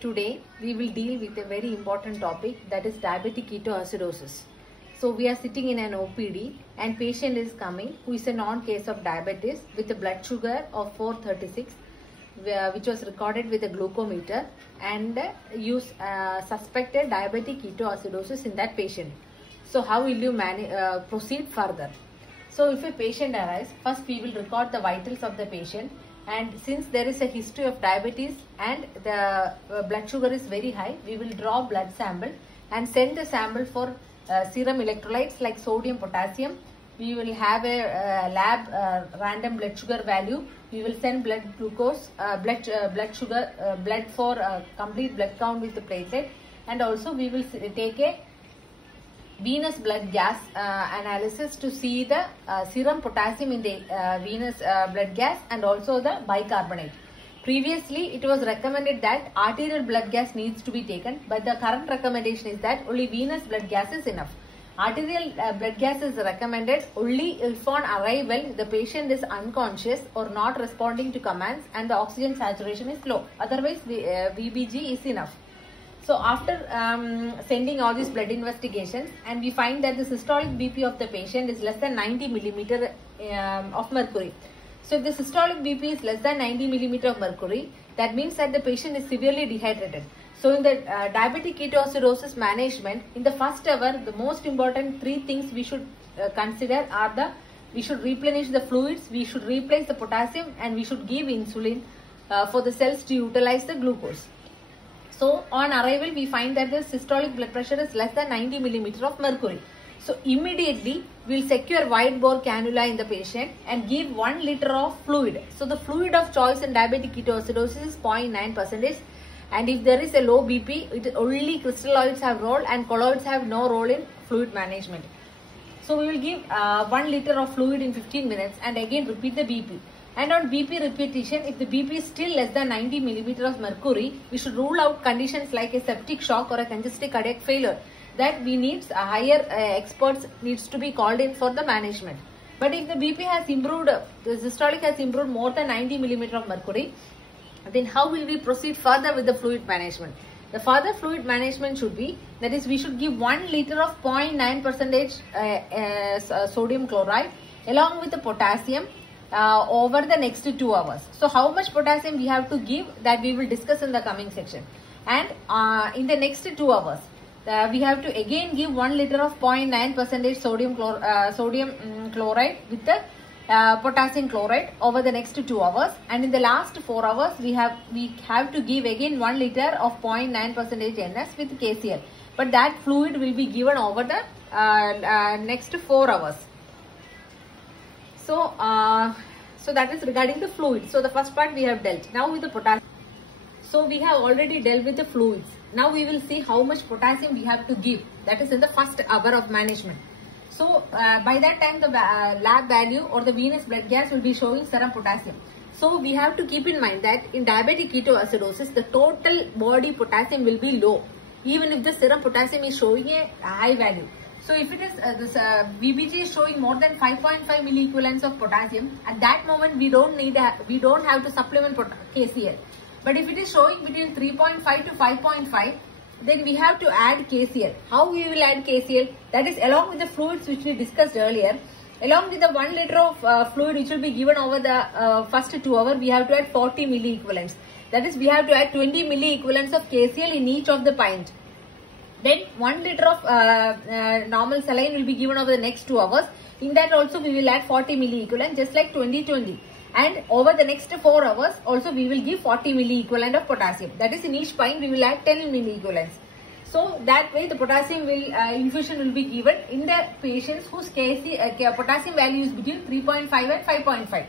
Today we will deal with a very important topic, that is diabetic ketoacidosis. So we are sitting in an OPD and patient is coming who is a non-case of diabetes with a blood sugar of 436 which was recorded with a glucometer, and you suspected diabetic ketoacidosis in that patient. So how will you proceed further? So if a patient arrives, first we will record the vitals of the patient, and since there is a history of diabetes and the blood sugar is very high, we will draw blood sample and send the sample for serum electrolytes like sodium, potassium. We will have a lab random blood sugar value. We will send blood glucose, blood sugar, blood for complete blood count with the platelet, and also we will take a venous blood gas analysis to see the serum potassium in the venous blood gas and also the bicarbonate. Previously, it was recommended that arterial blood gas needs to be taken, but the current recommendation is that only venous blood gas is enough. Arterial blood gas is recommended only if on arrival the patient is unconscious or not responding to commands and the oxygen saturation is low. Otherwise, VBG is enough. So after sending all these blood investigations, and we find that the systolic BP of the patient is less than 90 millimeter of mercury. So if the systolic BP is less than 90 millimeter of mercury, that means that the patient is severely dehydrated. So in the diabetic ketoacidosis management, in the first hour, the most important three things we should consider are we should replenish the fluids, we should replace the potassium, and we should give insulin for the cells to utilize the glucose. So on arrival, we find that the systolic blood pressure is less than 90 millimeter of mercury. So immediately we will secure wide bore cannula in the patient and give 1 liter of fluid. So the fluid of choice in diabetic ketoacidosis is 0.9%. And if there is a low BP, only crystalloids have role and colloids have no role in fluid management. So we will give 1 liter of fluid in 15 minutes and again repeat the BP. And on BP repetition, if the BP is still less than 90 millimeter of mercury, we should rule out conditions like a septic shock or a congestive cardiac failure. That we need higher experts needs to be called in for the management. But if the BP has improved, the systolic has improved more than 90 millimeter of mercury, then how will we proceed further with the fluid management? The further fluid management should be, that is, we should give 1 liter of 0.9% sodium chloride along with the potassium over the next 2 hours. So how much potassium we have to give, that we will discuss in the coming section. And in the next 2 hours, we have to again give 1 liter of 0.9% sodium chloride with the potassium chloride over the next 2 hours, and in the last 4 hours we have to give again 1 liter of 0.9% NS with KCl, but that fluid will be given over the next 4 hours. So so that is regarding the fluid. So the first part we have dealt. Now with the potassium. So we have already dealt with the fluids. Now we will see how much potassium we have to give. That is in the first hour of management. So by that time the lab value or the venous blood gas will be showing serum potassium. So we have to keep in mind that in diabetic ketoacidosis, the total body potassium will be low, even if the serum potassium is showing a high value. So if it is this VBG is showing more than 5.5 milliequivalents of potassium, at that moment we don't have to supplement KCl. But if it is showing between 3.5 to 5.5, then we have to add KCl. How we will add KCl? That is along with the fluids which we discussed earlier. Along with the 1 liter of fluid which will be given over the first 2 hours, we have to add 40 milliequivalents. That is, we have to add 20 milliequivalents of KCl in each of the pint. Then 1 liter of normal saline will be given over the next 2 hours. In that also we will add 40 milliequivalent, just like 20-20. And over the next 4 hours also we will give 40 milliequivalent of potassium. That is, in each pint we will add 10 milliequivalents. So that way the potassium infusion will be given in the patients whose potassium value is between 3.5 and 5.5.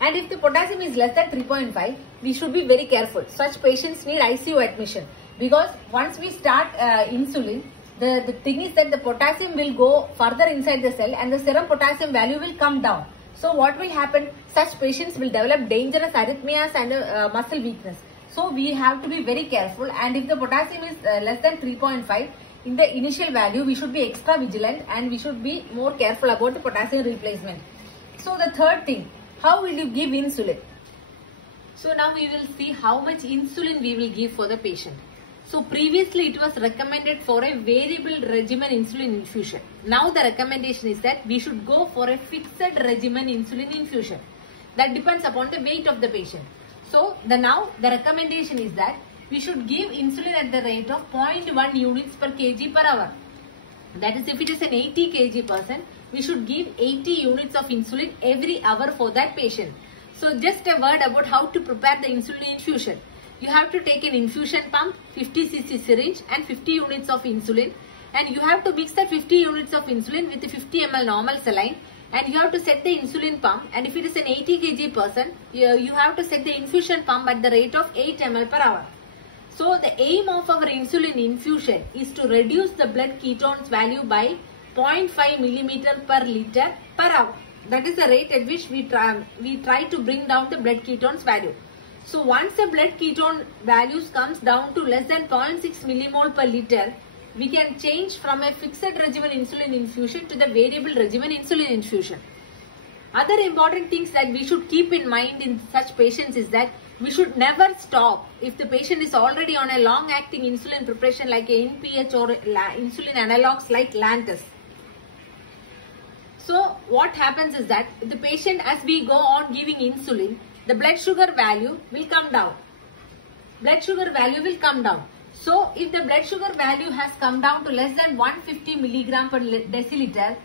And if the potassium is less than 3.5, we should be very careful. Such patients need ICU admission, because once we start insulin, the thing is that the potassium will go further inside the cell and the serum potassium value will come down. So what will happen? Such patients will develop dangerous arrhythmias and muscle weakness. So we have to be very careful, and if the potassium is less than 3.5, in the initial value we should be extra vigilant and we should be more careful about the potassium replacement. So the third thing, how will you give insulin? So now we will see how much insulin we will give for the patient. So previously it was recommended for a variable regimen insulin infusion. Now the recommendation is that we should go for a fixed regimen insulin infusion. That depends upon the weight of the patient. So now the recommendation is that we should give insulin at the rate of 0.1 units per kg per hour. That is, if it is an 80 kg person, we should give 80 units of insulin every hour for that patient. So just a word about how to prepare the insulin infusion. You have to take an infusion pump, 50 cc syringe and 50 units of insulin, and you have to mix that 50 units of insulin with the 50 ml normal saline, and you have to set the insulin pump, and if it is an 80 kg person, you have to set the infusion pump at the rate of 8 ml per hour. So the aim of our insulin infusion is to reduce the blood ketones value by 0.5 mm per liter per hour. That is the rate at which we try to bring down the blood ketones value. So once the blood ketone values comes down to less than 0.6 millimole per liter, we can change from a fixed regimen insulin infusion to the variable regimen insulin infusion. Other important things that we should keep in mind in such patients is that we should never stop if the patient is already on a long-acting insulin preparation like NPH or insulin analogs like Lantus. So what happens is that the patient, as we go on giving insulin, the blood sugar value will come down. Blood sugar value will come down. So if the blood sugar value has come down to less than 150 milligram per deciliter,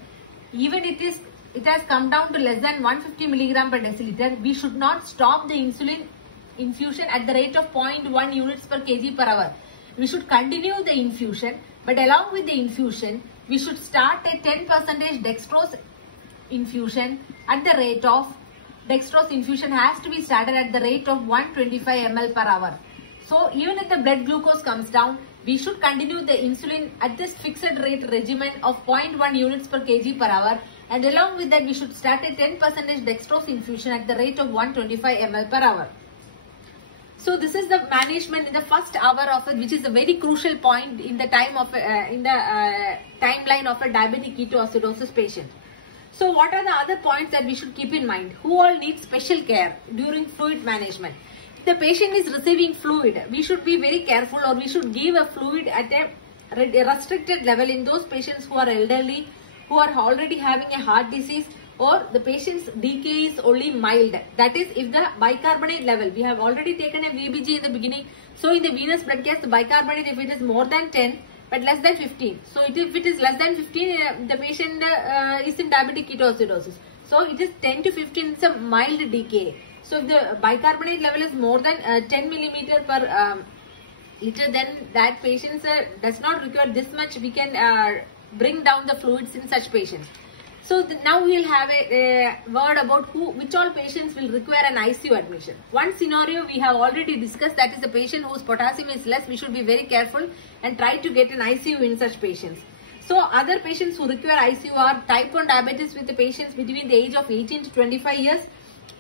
even it has come down to less than 150 milligram per deciliter, we should not stop the insulin infusion at the rate of 0.1 units per kg per hour. We should continue the infusion, but along with the infusion, we should start a 10% dextrose infusion at the rate of, dextrose infusion has to be started at the rate of 125 ml per hour. So even if the blood glucose comes down, we should continue the insulin at this fixed rate regimen of 0.1 units per kg per hour, and along with that we should start a 10% dextrose infusion at the rate of 125 ml per hour. So this is the management in the first hour of it, which is a very crucial point in the time of timeline of a diabetic ketoacidosis patient. So what are the other points that we should keep in mind? Who all need special care during fluid management? If the patient is receiving fluid, we should be very careful, or we should give a fluid at a restricted level in those patients who are elderly, who are already having a heart disease, or the patient's decay is only mild. That is, if the bicarbonate level, we have already taken a VBG in the beginning. So in the venous blood gas, the bicarbonate, if it is more than 10 but less than 15. So if it is less than 15, the patient is in diabetic ketoacidosis. So it is 10 to 15, it's a mild decay. So if the bicarbonate level is more than 10 millimeter per liter, then that patient does not require this much. We can bring down the fluids in such patients. So now we will have a word about which all patients will require an ICU admission. One scenario we have already discussed, that is the patient whose potassium is less. We should be very careful and try to get an ICU in such patients. So other patients who require ICU are type 1 diabetes with the patients between the age of 18 to 25 years,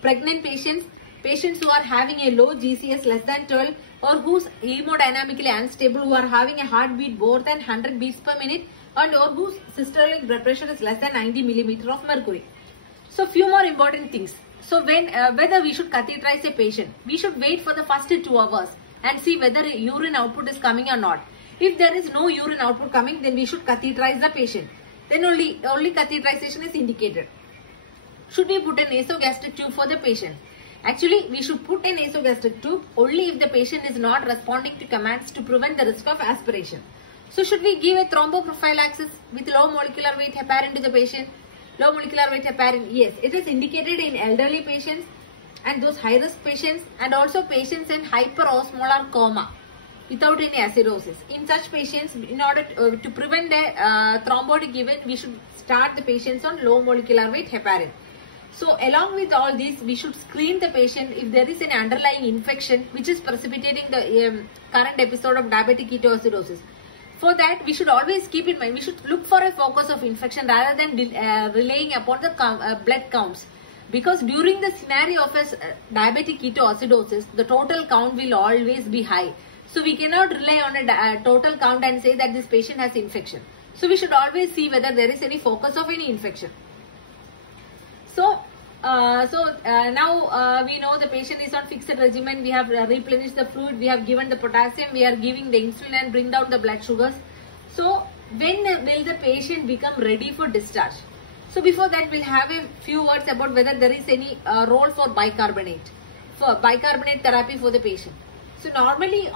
pregnant patients, patients who are having a low GCS less than 12, or who's hemodynamically unstable, who are having a heartbeat more than 100 beats per minute, and or whose systolic blood pressure is less than 90 millimeter of mercury. So few more important things. So whether we should catheterize a patient, we should wait for the first 2 hours and see whether urine output is coming or not. If there is no urine output coming, then we should catheterize the patient. Then only catheterization is indicated. Should we put an nasogastric tube for the patient? Actually, we should put a nasogastric tube only if the patient is not responding to commands to prevent the risk of aspiration. So should we give a thromboprophylaxis with low molecular weight heparin to the patient? Low molecular weight heparin, yes, it is indicated in elderly patients and those high risk patients, and also patients in hyperosmolar coma without any acidosis. In such patients, in order to prevent a thrombotic event, we should start the patients on low molecular weight heparin. So along with all this, we should screen the patient if there is an underlying infection which is precipitating the current episode of diabetic ketoacidosis. For that, we should always keep in mind, we should look for a focus of infection rather than relying upon the blood counts. Because during the scenario of a diabetic ketoacidosis, the total count will always be high. So we cannot rely on a total count and say that this patient has infection. So we should always see whether there is any focus of any infection. So Now we know the patient is on fixed regimen. We have replenished the fluid. We have given the potassium. We are giving the insulin and bring down the blood sugars. So when will the patient become ready for discharge? So before that, we'll have a few words about whether there is any role for bicarbonate therapy for the patient. So normally,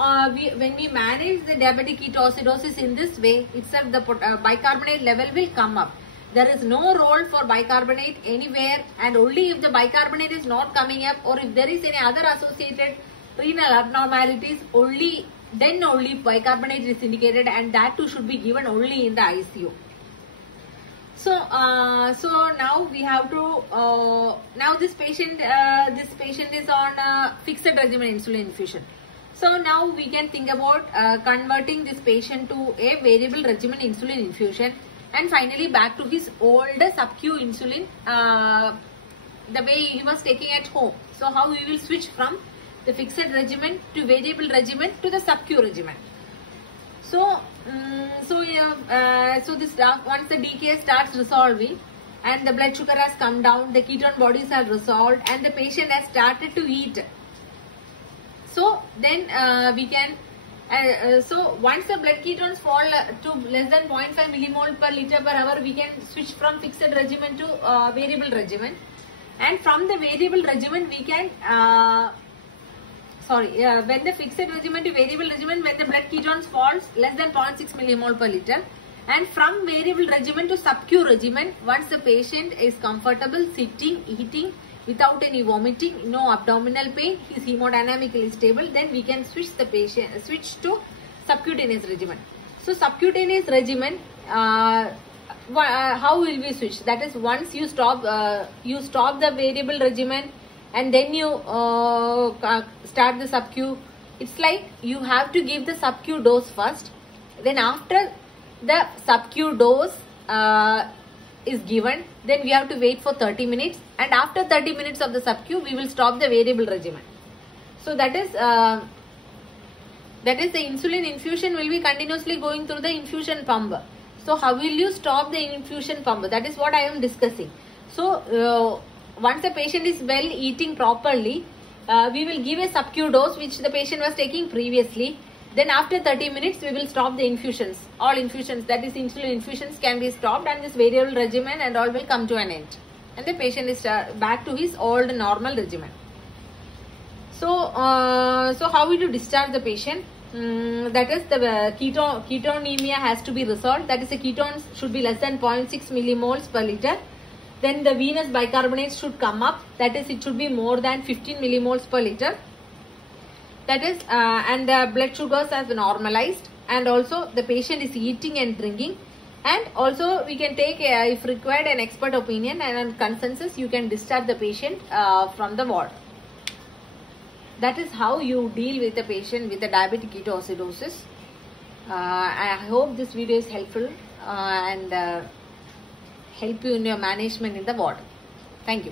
when we manage the diabetic ketoacidosis in this way, itself the bicarbonate level will come up. There is no role for bicarbonate anywhere, and only if the bicarbonate is not coming up, or if there is any other associated renal abnormalities, then only bicarbonate is indicated, and that too should be given only in the ICU. So now we have to now this patient is on fixed regimen insulin infusion. So now we can think about converting this patient to a variable regimen insulin infusion, and finally back to his old sub-Q insulin the way he was taking at home. So how we will switch from the fixed regimen to variable regimen to the sub-Q regimen. So this once the DKA starts resolving and the blood sugar has come down, the ketone bodies have resolved, and the patient has started to eat. So then we can. So once the blood ketones fall to less than 0.5 millimole per liter per hour, we can switch from fixed regimen to variable regimen, and from the variable regimen we can when the fixed regimen to variable regimen, when the blood ketones falls less than 0.6 millimole per liter, and from variable regimen to sub-Q regimen, once the patient is comfortable sitting, eating without any vomiting, no abdominal pain, he is hemodynamically stable, then we can switch to subcutaneous regimen. So subcutaneous regimen, how will we switch? That is, once you stop the variable regimen and then you start the sub-Q, it's like you have to give the sub-Q dose first. Then after the sub-Q dose is given, then we have to wait for 30 minutes, and after 30 minutes of the sub-Q, we will stop the variable regimen. So that is the insulin infusion will be continuously going through the infusion pump. So how will you stop the infusion pump? That is what I am discussing. So once the patient is well eating properly, we will give a sub-Q dose which the patient was taking previously. Then after 30 minutes, we will stop the infusions. All infusions, that is insulin infusions, can be stopped, and this variable regimen and all will come to an end. And the patient is back to his old normal regimen. So how will you discharge the patient? That is, the ketonemia has to be resolved. That is, the ketones should be less than 0.6 millimoles per liter. Then the venous bicarbonate should come up. That is, it should be more than 15 millimoles per liter. That is, and the blood sugars have normalized, and also the patient is eating and drinking, and also we can take if required an expert opinion, and on consensus you can discharge the patient from the ward. That is how you deal with the patient with the diabetic ketoacidosis. I hope this video is helpful and help you in your management in the ward. Thank you.